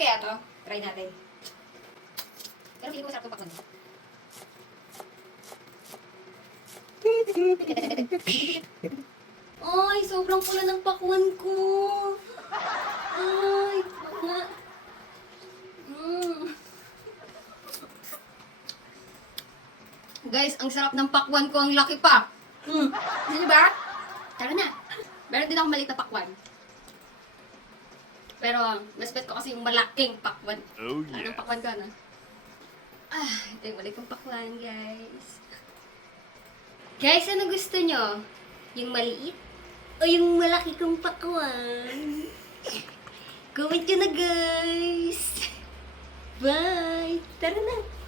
kaya to? Try natin. Pero feeling ko masarap itong pakwan. Ay, sobrang pula ng pakwan ko. Ay, nga. Guys, ang sarap ng pakwan ko. Ang laki pa. Di ba? Tara na. Meron din ako maliit na pakwan. Pero, mas bet ko kasi yung malaking pakwan. Oh, Anong pakwan ka na? Ito yung maliit kong pakwan, guys. Guys, ano gusto nyo? Yung maliit? O yung malaki kong pakwan? Comment nyo na, guys! Bye! Tara na!